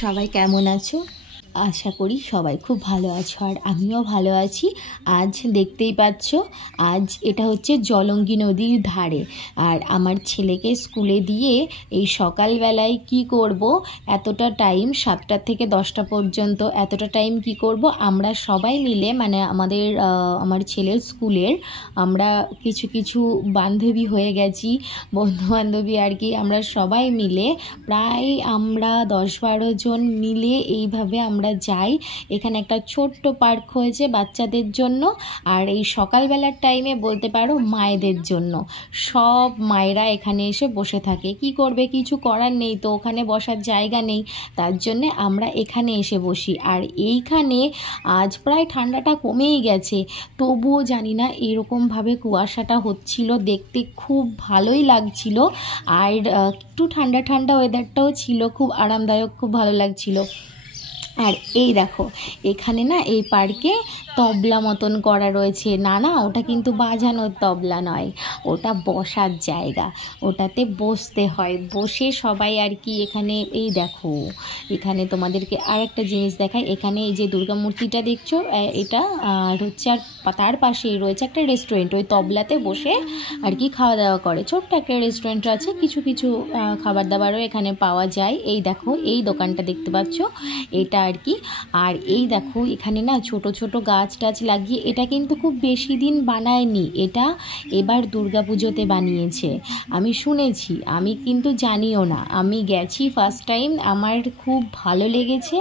সবাই কেমন আছো? আশা করি সবাই খুব ভালো আছো, আর আমিও ভালো আছি। আজ দেখতেই পাচ্ছ, আজ এটা হচ্ছে জলঙ্গি নদীর ধারে। আর আমার ছেলেকে স্কুলে দিয়ে এই সকালবেলায় কি করব, এতটা টাইম 7টা থেকে 10টা পর্যন্ত এতটা টাইম কি করব, আমরা সবাই মিলে মানে আমার ছেলের স্কুলের আমরা কিছু কিছু বান্ধবী হয়ে গেছি, বন্ধু বান্ধবী আর কি। আমরা সবাই মিলে প্রায় আমরা 10-12 জন মিলে এইভাবে আমরা যাই। এখানে একটা ছোট্ট পার্ক হয়েছে বাচ্চাদের জন্য, আর এই সকালবেলার টাইমে বলতে পারো মায়েদের জন্য। সব মায়েরা এখানে এসে বসে থাকে, কি করবে, কিছু করার নেই তো, ওখানে বসার জায়গা নেই, তার জন্যে আমরা এখানে এসে বসি। আর এইখানে আজ প্রায় ঠান্ডাটা কমেই গেছে, তবুও জানি না এরকমভাবে কুয়াশাটা হচ্ছিল, দেখতে খুব ভালোই লাগছিল। আর একটু ঠান্ডা ঠান্ডা ওয়েদারটাও ছিল, খুব আরামদায়ক, খুব ভালো লাগছিল। আর এই দেখো, এখানে না এই পার্কে তবলা মতন করা রয়েছে। না না, ওটা কিন্তু বাজানোর তবলা নয়, ওটা বসার জায়গা, ওটাতে বসতে হয়, বসে সবাই আর কি। এখানে এই দেখো, এখানে তোমাদেরকে আর একটা জিনিস দেখায়। এখানে এই যে দুর্গা মূর্তিটা দেখছো, এটা আর হচ্ছে, আর তার পাশেই রয়েছে একটা রেস্টুরেন্ট, ওই তবলাতে বসে আর কি খাওয়া দাওয়া করে। ছোট্ট একটা রেস্টুরেন্ট আছে, কিছু কিছু খাবার দাবারও এখানে পাওয়া যায়। এই দেখো, এই দোকানটা দেখতে পাচ্ছ, এটা আর কি। আর এই দেখো, এখানে না ছোট ছোট গাছ টাছ লাগিয়ে, এটা কিন্তু খুব বেশি দিন বানায়নি, এটা এবার দুর্গাপুজোতে বানিয়েছে আমি শুনেছি, আমি কিন্তু জানিও না। আমি গেছি ফার্স্ট টাইম, আমার খুব ভালো লেগেছে,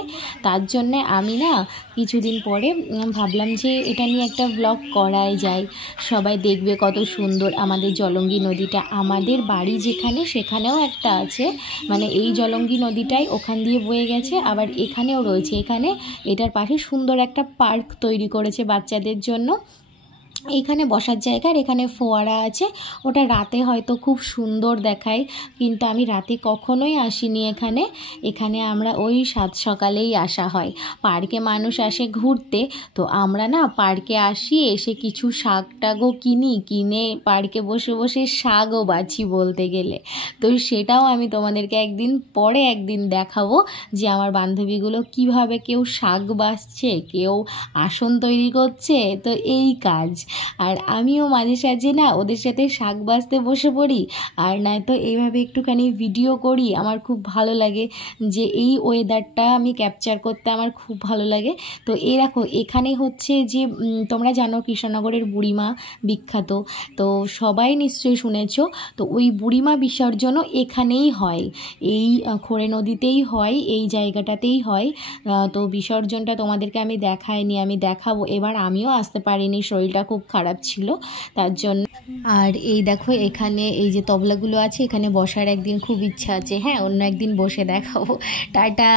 তার জন্যে আমি না কিছুদিন পরে ভাবলাম যে এটা নিয়ে একটা ব্লগ করাই যায়, সবাই দেখবে কত সুন্দর আমাদের জলঙ্গি নদীটা। আমাদের বাড়ি যেখানে, সেখানেও একটা আছে, মানে এই জলঙ্গি নদীটাই ওখান দিয়ে বয়ে গেছে, আবার এখানেও রয়েছে। এখানে এটার পাশে সুন্দর একটা পার্ক তৈরি করেছে বাচ্চাদের জন্য, এইখানে বসার জায়গা, আর এখানে ফোয়ারা আছে। ওটা রাতে হয়তো খুব সুন্দর দেখায়, কিন্তু আমি রাতে কখনোই আসিনি এখানে। এখানে আমরা ওই 7 সকালেই আসা হয়। পার্কে মানুষ আসে ঘুরতে, তো আমরা না পার্কে আসি, এসে কিছু শাক টাগও কিনে পার্কে বসে বসে শাকও বাছি বলতে গেলে। তো সেটাও আমি তোমাদেরকে একদিন দেখাবো, যে আমার বান্ধবীগুলো কিভাবে কেউ শাক বাছছে, কেউ আসন তৈরি করছে, তো এই কাজ। আর আমিও মাঝে সাঝে না ওদের সাথে শাক বাছতে বসে পড়ি, আর নয়তো এইভাবে একটুখানি ভিডিও করি। আমার খুব ভালো লাগে যে এই ওয়েদারটা আমি ক্যাপচার করতে, আমার খুব ভালো লাগে। তো এই দেখো, এখানে হচ্ছে যে তোমরা জানো কৃষ্ণনগরের বুড়িমা বিখ্যাত, তো সবাই নিশ্চয়ই শুনেছ। তো ওই বুড়িমা বিসর্জনও এখানেই হয়, এই খোরে নদীতেই হয়, এই জায়গাটাতেই হয়। তো বিসর্জনটা তোমাদেরকে আমি দেখাইনি, আমি দেখাবো। এবার আমিও আসতে পারিনি, শরীরটা খুব খারাপ ছিল তার জন্য। আর এই দেখো, এখানে এই যে তবলাগুলো আছে, এখানে বসার একদিন খুব ইচ্ছা আছে। হ্যাঁ, অন্য একদিন বসে দেখাবো। টাটা।